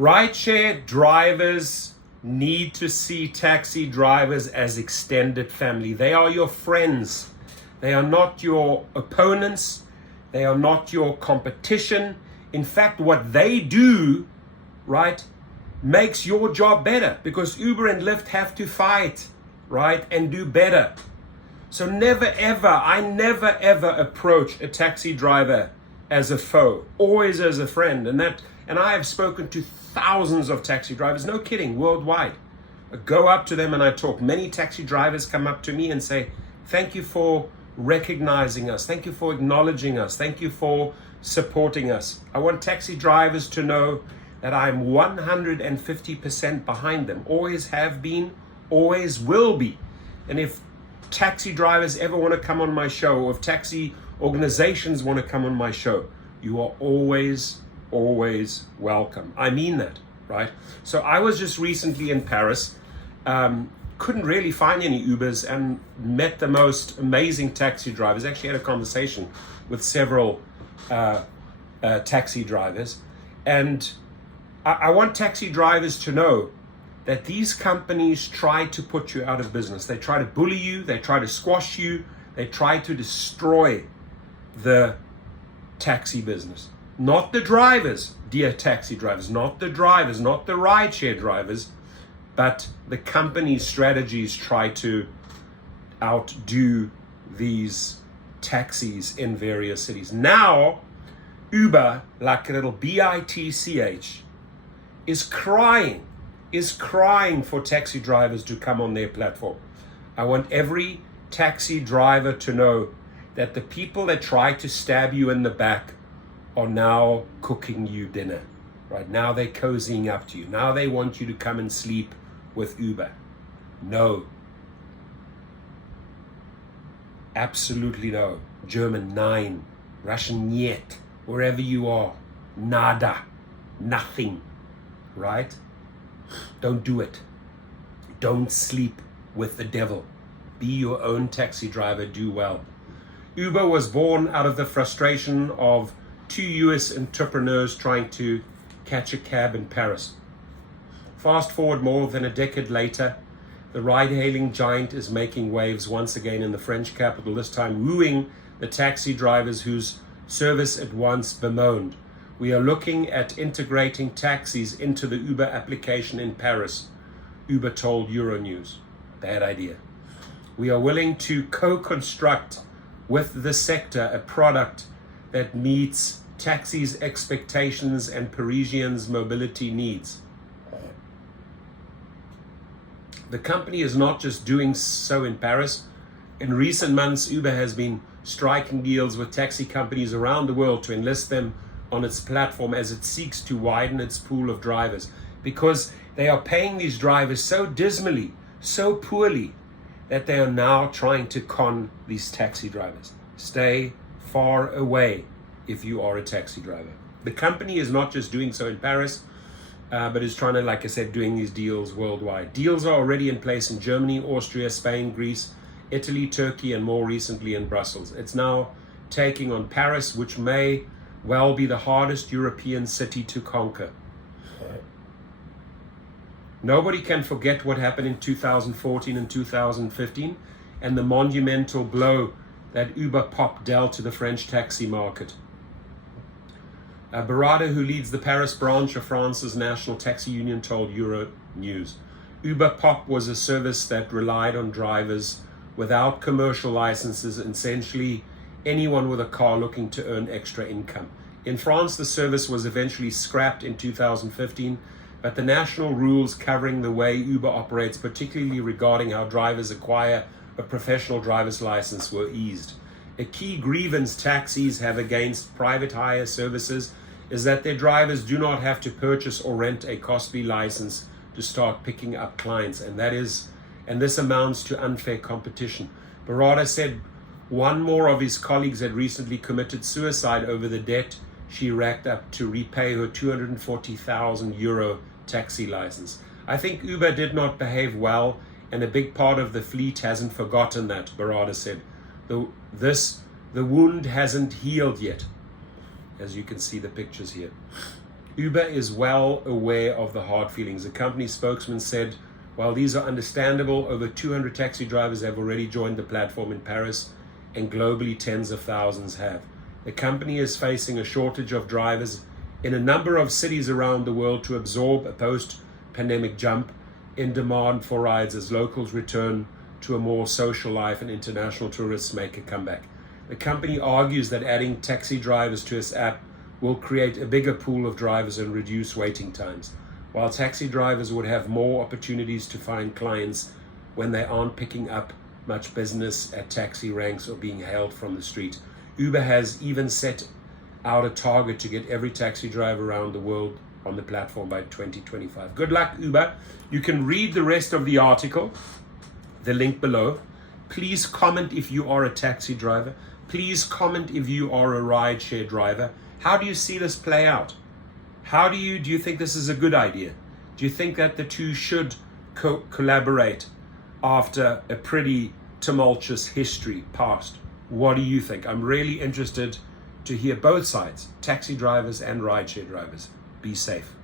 Rideshare drivers need to see taxi drivers as extended family. They are your friends. They are not your opponents. They are not your competition. In fact, what they do, right, makes your job better, because Uber and Lyft have to fight, right, and do better. So I never ever approach a taxi driver as a foe, always as a friend. And I have spoken to thousands of taxi drivers, no kidding, worldwide. I go up to them and I talk. Many taxi drivers come up to me and say, thank you for recognizing us. Thank you for acknowledging us. Thank you for supporting us. I want taxi drivers to know that I'm 150% behind them. Always have been, always will be. And if taxi drivers ever want to come on my show, or if taxi organizations want to come on my show, you are always welcome. I mean that, right? So I was just recently in Paris, couldn't really find any Ubers, and met the most amazing taxi drivers. Actually had a conversation with several taxi drivers, and I want taxi drivers to know that these companies try to put you out of business. They try to bully you, they try to squash you, they try to destroy the taxi business. Not the drivers, dear taxi drivers, not the drivers, not the rideshare drivers, but the company's strategies try to outdo these taxis in various cities. Now, Uber, like a little BITCH, is crying for taxi drivers to come on their platform. I want every taxi driver to know that the people that try to stab you in the back are now cooking you dinner. Right now they're cozying up to you. Now they want you to come and sleep with Uber. No. Absolutely no. German, nein. Russian, niet. Wherever you are, nada. Nothing. Right? Don't do it. Don't sleep with the devil. Be your own taxi driver. Do well. Uber was born out of the frustration of two US entrepreneurs trying to catch a cab in Paris. Fast forward more than a decade later, the ride-hailing giant is making waves once again in the French capital, this time wooing the taxi drivers whose service it once bemoaned. We are looking at integrating taxis into the Uber application in Paris, Uber told Euronews. Bad idea. We are willing to co-construct with the sector a product that meets taxis' expectations and Parisians' mobility needs. The company is not just doing so in Paris. In recent months, Uber has been striking deals with taxi companies around the world to enlist them on its platform as it seeks to widen its pool of drivers, because they are paying these drivers so dismally, so poorly, that they are now trying to con these taxi drivers. Stay far away if you are a taxi driver. The company is not just doing so in Paris, but is trying to, like I said, doing these deals worldwide. Deals are already in place in Germany, Austria, Spain, Greece, Italy, Turkey, and more recently in Brussels. It's now taking on Paris, which may well be the hardest European city to conquer. Nobody can forget what happened in 2014 and 2015 and the monumental blow that Uber Pop dealt to the French taxi market. Barada, who leads the Paris branch of France's national taxi union, told Euronews, Uber Pop was a service that relied on drivers without commercial licenses, essentially anyone with a car looking to earn extra income. In France, the service was eventually scrapped in 2015, but the national rules covering the way Uber operates, particularly regarding how drivers acquire a professional driver's license, were eased. A key grievance taxis have against private hire services is that their drivers do not have to purchase or rent a costly license to start picking up clients, and this amounts to unfair competition. Barada said one more of his colleagues had recently committed suicide over the debt she racked up to repay her 240,000 euro taxi license. I think Uber did not behave well, and a big part of the fleet hasn't forgotten that, Barada said. The wound hasn't healed yet, as you can see the pictures here. Uber is well aware of the hard feelings. The company spokesman said, while these are understandable, over 200 taxi drivers have already joined the platform in Paris, and globally tens of thousands have. The company is facing a shortage of drivers in a number of cities around the world to absorb a post-pandemic jump in demand for rides as locals return to a more social life and international tourists make a comeback. The company argues that adding taxi drivers to its app will create a bigger pool of drivers and reduce waiting times, while taxi drivers would have more opportunities to find clients when they aren't picking up much business at taxi ranks or being hailed from the street. Uber has even set out a target to get every taxi driver around the world on the platform by 2025. Good luck, Uber. You can read the rest of the article, the link below. Please comment if you are a taxi driver. Please comment if you are a rideshare driver. How do you see this play out? Do you think this is a good idea? Do you think that the two should collaborate after a pretty tumultuous history past? What do you think? I'm really interested to hear both sides, taxi drivers and rideshare drivers. Be safe.